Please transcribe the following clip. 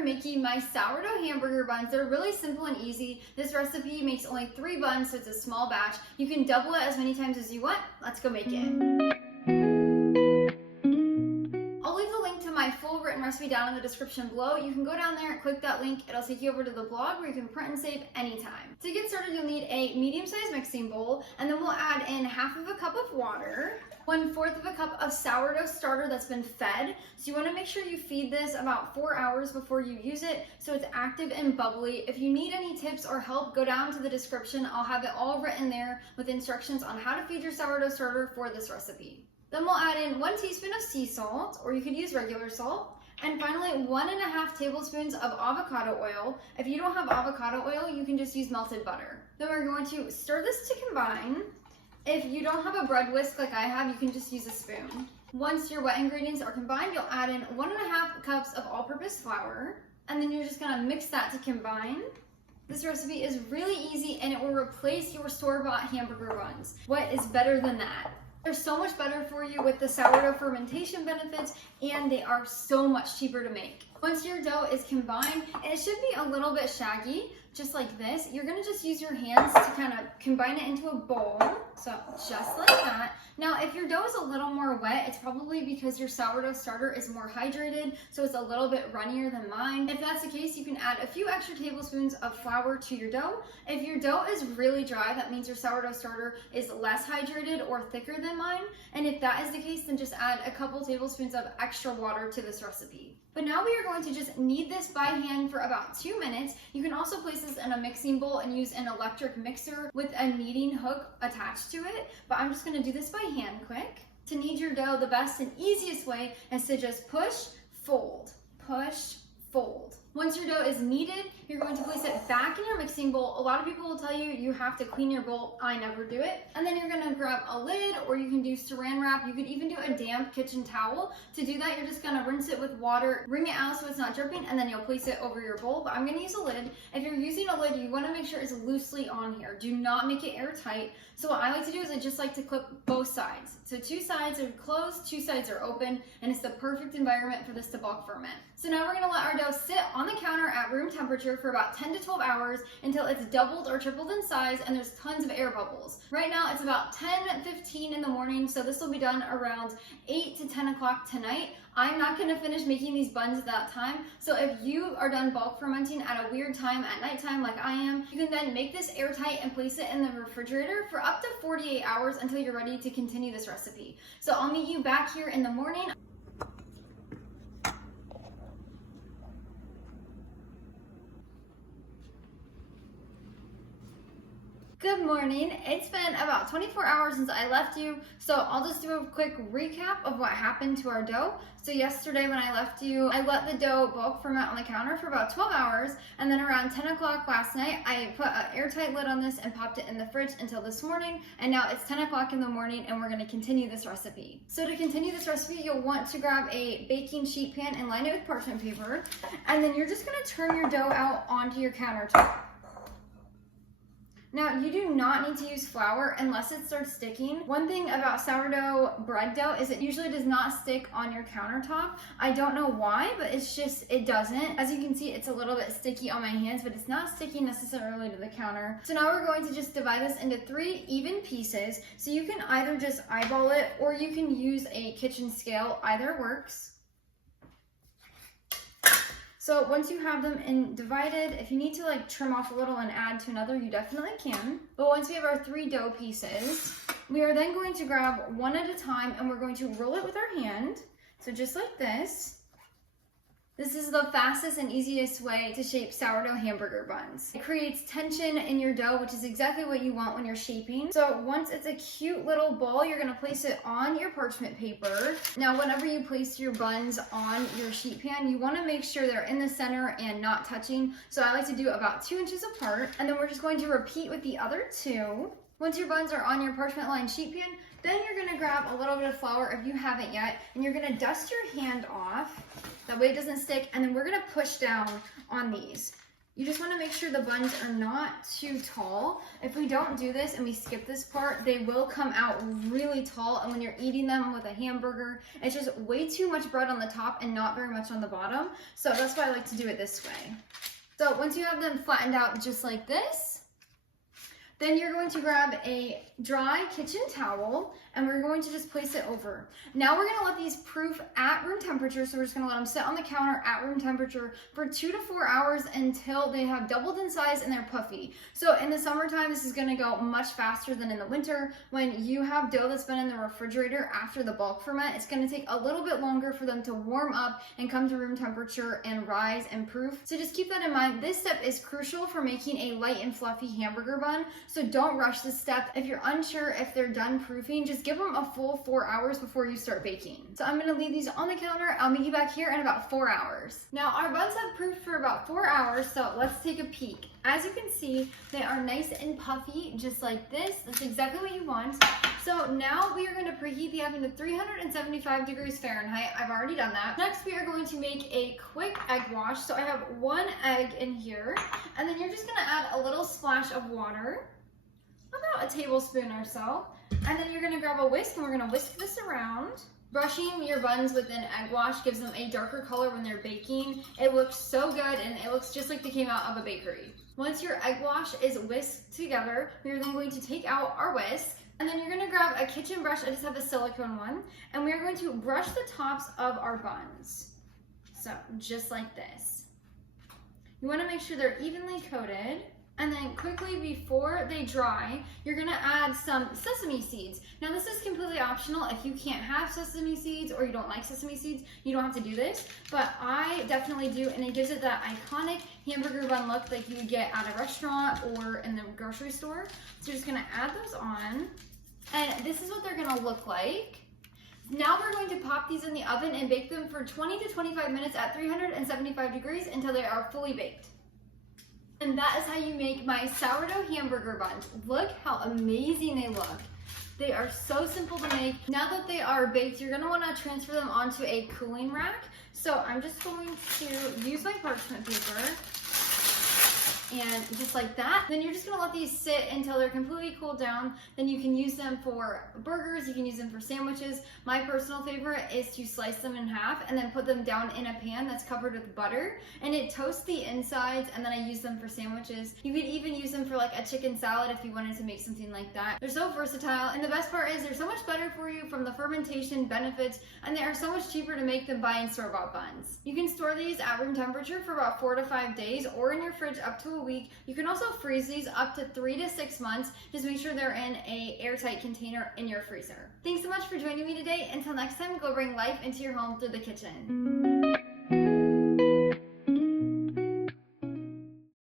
here making my sourdough hamburger buns. They're really simple and easy. This recipe makes only 3 buns, so it's a small batch. You can double it as many times as you want. Let's go make it. I'll leave the link to my full written recipe down in the description below. You can go down there and click that link. It'll take you over to the blog where you can print and save anytime. To get started, you'll need a medium-sized mixing bowl, and then we'll add in 1/2 cup of water, 1/4 cup of sourdough starter that's been fed. So you want to make sure you feed this about 4 hours before you use it so it's active and bubbly. If you need any tips or help, go down to the description. I'll have it all written there with instructions on how to feed your sourdough starter for this recipe. Then we'll add in 1 teaspoon of sea salt, or you could use regular salt. And finally, 1½ tablespoons of avocado oil. If you don't have avocado oil, you can just use melted butter. Then we're going to stir this to combine. If you don't have a bread whisk like I have, you can just use a spoon. Once your wet ingredients are combined, you'll add in 1½ cups of all-purpose flour, and then you're just gonna mix that to combine. This recipe is really easy and it will replace your store-bought hamburger buns. What is better than that? They're so much better for you with the sourdough fermentation benefits, and they are so much cheaper to make. Once your dough is combined, and it should be a little bit shaggy, just like this, you're gonna just use your hands to kind of combine it into a bowl. So just like that. Now, if your dough is a little more wet, it's probably because your sourdough starter is more hydrated, so it's a little bit runnier than mine. If that's the case, you can add a few extra tablespoons of flour to your dough. If your dough is really dry, that means your sourdough starter is less hydrated or thicker than mine. And if that is the case, then just add a couple tablespoons of extra water to this recipe. But now we are going to just knead this by hand for about 2 minutes. You can also place this in a mixing bowl and use an electric mixer with a kneading hook attached to it. But I'm just gonna do this by hand quick. To knead your dough, the best and easiest way is to just push, fold, push, fold. Once your dough is kneaded, you're going to place it back in your mixing bowl. A lot of people will tell you you have to clean your bowl. I never do it. And then you're gonna grab a lid, or you can do saran wrap. You could even do a damp kitchen towel. To do that, you're just gonna rinse it with water, wring it out so it's not dripping, and then you'll place it over your bowl. But I'm gonna use a lid. If you're using a lid, you wanna make sure it's loosely on here. Do not make it airtight. So what I like to do is I just like to clip both sides. So 2 sides are closed, 2 sides are open, and it's the perfect environment for this to bulk ferment. So now we're gonna let our dough sit on the counter at room temperature for about 10 to 12 hours until it's doubled or tripled in size and there's tons of air bubbles. Right now it's about 10:15 in the morning, so this will be done around 8 to 10 o'clock tonight. I'm not gonna finish making these buns at that time, so if you are done bulk fermenting at a weird time at nighttime like I am, you can then make this airtight and place it in the refrigerator for up to 48 hours until you're ready to continue this recipe. So I'll meet you back here in the morning. Good morning. It's been about 24 hours since I left you, so I'll just do a quick recap of what happened to our dough. So yesterday when I left you, I let the dough bulk ferment on the counter for about 12 hours, and then around 10 o'clock last night, I put an airtight lid on this and popped it in the fridge until this morning, and now it's 10 o'clock in the morning and we're gonna continue this recipe. So to continue this recipe, you'll want to grab a baking sheet pan and line it with parchment paper, and then you're just gonna turn your dough out onto your countertop. Now, you do not need to use flour unless it starts sticking. One thing about sourdough bread dough is it usually does not stick on your countertop. I don't know why, but it's just, it doesn't. As you can see, it's a little bit sticky on my hands, but it's not sticking necessarily to the counter. So now we're going to just divide this into 3 even pieces. So you can either just eyeball it or you can use a kitchen scale. Either works. So once you have them divided, if you need to like trim off a little and add to another, you definitely can. But once we have our 3 dough pieces, we are then going to grab one at a time and we're going to roll it with our hand. So just like this. This is the fastest and easiest way to shape sourdough hamburger buns. It creates tension in your dough, which is exactly what you want when you're shaping. So once it's a cute little ball, you're gonna place it on your parchment paper. Now, whenever you place your buns on your sheet pan, you wanna make sure they're in the center and not touching. So I like to do about 2 inches apart. And then we're just going to repeat with the other 2. Once your buns are on your parchment lined sheet pan, then you're gonna grab a little bit of flour if you haven't yet, and you're gonna dust your hand off. That way it doesn't stick, and then we're gonna push down on these. You just want to make sure the buns are not too tall. If we don't do this and we skip this part, they will come out really tall, and when you're eating them with a hamburger, it's just way too much bread on the top and not very much on the bottom. So that's why I like to do it this way. So once you have them flattened out just like this, then you're going to grab a dry kitchen towel and we're going to just place it over. Now we're gonna let these proof at room temperature, so we're just gonna let them sit on the counter at room temperature for 2 to 4 hours until they have doubled in size and they're puffy. So in the summertime, this is gonna go much faster than in the winter. When you have dough that's been in the refrigerator after the bulk ferment, it's gonna take a little bit longer for them to warm up and come to room temperature and rise and proof. So just keep that in mind. This step is crucial for making a light and fluffy hamburger bun. So don't rush this step. If you're unsure if they're done proofing, just give them a full 4 hours before you start baking. So I'm gonna leave these on the counter. I'll meet you back here in about 4 hours. Now our buns have proofed for about 4 hours, so let's take a peek. As you can see, they are nice and puffy, just like this. That's exactly what you want. So now we are going to preheat the oven to 375 degrees Fahrenheit. I've already done that. Next, we are going to make a quick egg wash. So I have 1 egg in here, and then you're just going to add a little splash of water, about a tablespoon or so. And then you're going to grab a whisk, and we're going to whisk this around. Brushing your buns with an egg wash gives them a darker color when they're baking. It looks so good, and it looks just like they came out of a bakery. Once your egg wash is whisked together, we are then going to take out our whisk, and then you're going to grab a kitchen brush. I just have a silicone one, and we are going to brush the tops of our buns. So just like this. You want to make sure they're evenly coated. And then quickly before they dry, you're gonna add some sesame seeds. Now this is completely optional. If you can't have sesame seeds or you don't like sesame seeds, you don't have to do this, but I definitely do, and it gives it that iconic hamburger bun look like you would get at a restaurant or in the grocery store. So you're just gonna add those on, and this is what they're gonna look like. Now we're going to pop these in the oven and bake them for 20 to 25 minutes at 375 degrees until they are fully baked. And that is how you make my sourdough hamburger buns. Look how amazing they look. They are so simple to make. Now that they are baked, you're gonna wanna transfer them onto a cooling rack. So I'm just going to use my parchment paper, and just like that. Then you're just gonna let these sit until they're completely cooled down. Then you can use them for burgers, you can use them for sandwiches. My personal favorite is to slice them in half and then put them down in a pan that's covered with butter, and it toasts the insides, and then I use them for sandwiches. You could even use them for like a chicken salad if you wanted to make something like that. They're so versatile, and the best part is they're so much better for you from the fermentation benefits, and they are so much cheaper to make than buying store-bought buns. You can store these at room temperature for about 4 to 5 days or in your fridge up to a week. You can also freeze these up to 3 to 6 months. Just make sure they're in an airtight container in your freezer. Thanks so much for joining me today. Until next time, go bring life into your home through the kitchen.